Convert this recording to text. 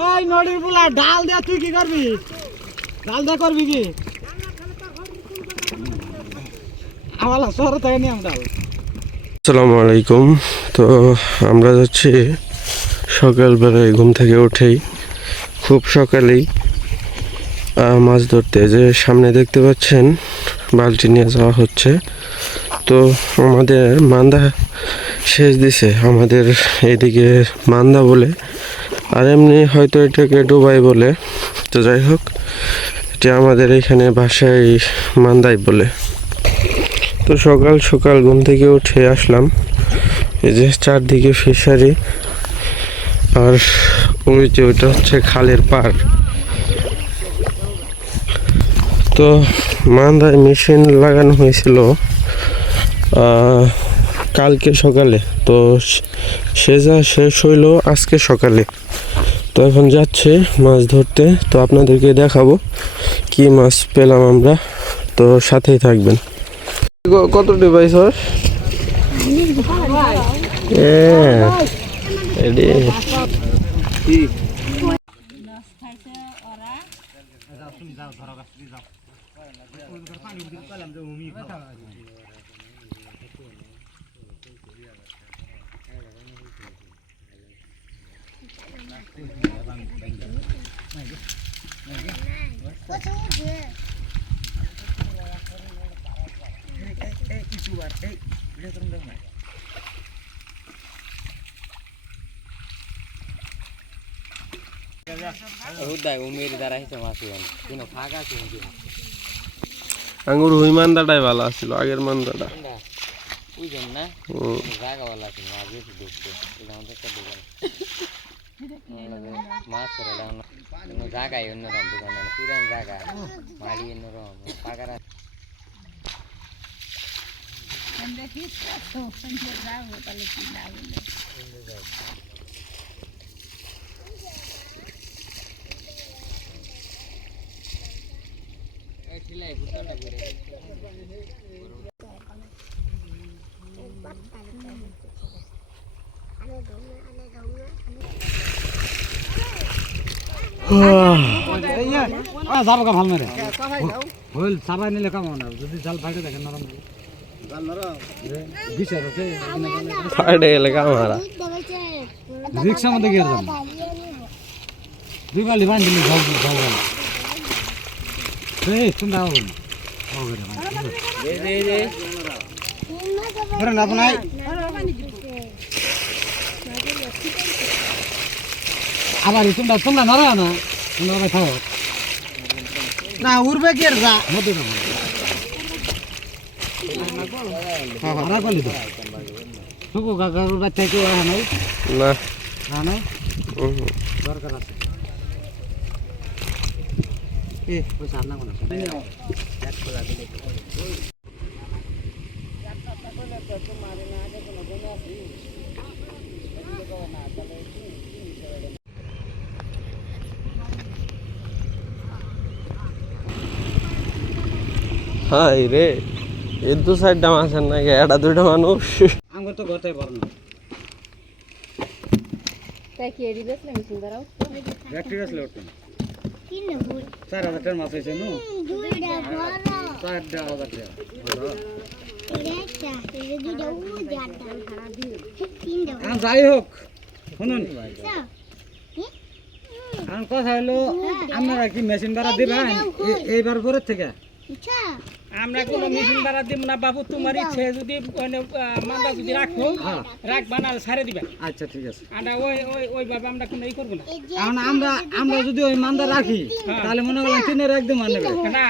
ওই নড়ির বুলা ডাল দে, তুই কি করবি? ডাল দে করবি কি? আমালা শহর থেকে নিয়ে ডাল। আসসালামু আলাইকুম। তো আমরা যাচ্ছি সকালবেলায় ঘুম থেকে উঠেই, খুব সকালেই মাছ ধরতে। যে সামনে দেখতে পাচ্ছেন বালতি নিয়ে যাওয়া হচ্ছে। তো আমাদের মান্দা সেচ দিছে, আমাদের এদিকে মান্দা বলে, আর এমনি হয়তো এটাকে ডুবাই বলে। তো যাই হোক, এটা আমাদের এখানে ভাষায় মান্দাই বলে। তো সকাল সকাল ঘুম থেকে উঠে আসলাম, এই যে চারদিকে ফিশারি, আর ওই যে ওইটা হচ্ছে খালের পাড়। তো মান্দায় মেশিন লাগানো হয়েছিল কালকে সকালে, তো সেজা শেষ হইলো আজকে সকালে। তো এখন যাচ্ছে মাছ ধরতে, তো আপনাদেরকে দেখাবো কি মাছ পেলাম আমরা, তো সাথেই থাকবেন। কতটি পাইছ? আঙ্গুর হুই মান্দাটাই ভালো আছিল, আগের মান্দাটা। জায়গায় অন্যরকম দোকান, পুরান জায়গা, মাড়ি অন্যরকম, পাকারা। যাবো ভাল মেরে হইল চাবাই নিলে কামো না, যদি জাল ফাইটে দেখেন নরম বিচার আছে ফাইটে গেলে কামারা রিক্সার মধ্যে গিয়ে যাবো, দুই বালি বান দিলে যাও যাও তোমরা নাই আবার তোমরা তোমরা নড়া না, তোমরা খাও না উড়বে কি আর যা মধ্যে না হারা করলি তো শুকু কাকার বাচ্চা কেউ নাই না নাই দরকার আছে। এ পয়সা না কোনো এক খোলা দিলে হাই রে, এর দু সাইডটা মাছের নাকি এটা দুইটা মানুষ। আমার তো গতাই পারো না তাই কি এরি বেশ লাগে সুন্দর আও ব্যাটারি আসলে ওঠে কি নেব 4000 টাকার মাছ হইছে নো দুইটা বড় 4000 টাকা এই দুইটা ও জানটা ভাড়া দিও তিনটা যাই হোক শুনুন, আমার কথা হলো আপনারা কি মেশিন ভাড়া দিবেন এইবার পরের থেকে? আমরা কোনো মেশিন ভাড়া দিব না বাবু, তোমার ইচ্ছে যদি মান্দা যদি রাখো রাখবা না ছাড়ে দিবেন। আচ্ছা ঠিক আছে, আমরা ওইভাবে আমরা কোনো ই করবো না। আমরা যদি ওই মান্দা রাখি তাহলে মনে করেন 3 এর একদম মানে না